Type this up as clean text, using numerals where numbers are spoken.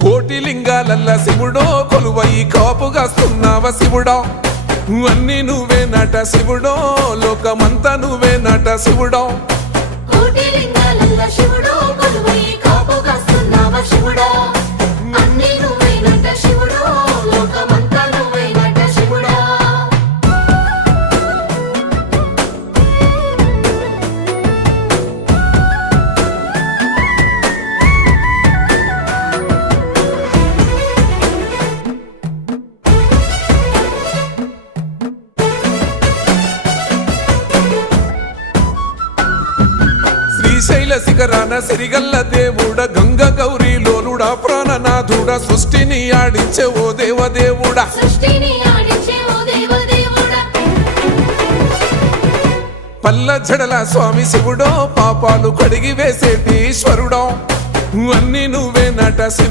కోటి లింగాలల్ల శివుడో కొలువై కాపుగాస్తున్నావ శివుడా అన్ని నువ్వే నట శివుడో లోకమంతా నువ్వే నట శివుడో కోటి లింగాలల్ల శివుడో కొలువై కాపుగాస్తున్నావ శివుడా అన్ని నువ్వే నట శివుడో లోకమంతా నువ్వే నట శివుడా శ్రీశైల శిఖరాన సిరిగల్ల దేవుడ గంగ గౌరీ లోలుడా ప్రాణనాథుడా సృష్టిని ఆడించే ఓ దేవదేవుడా సృష్టిని ఆడించే ఓ దేవదేవుడా పల్ల జడల స్వామి శివుడో పాపాలు కడిగి వేసేటి ఈశ్వరుడో అన్ని నువ్వే నట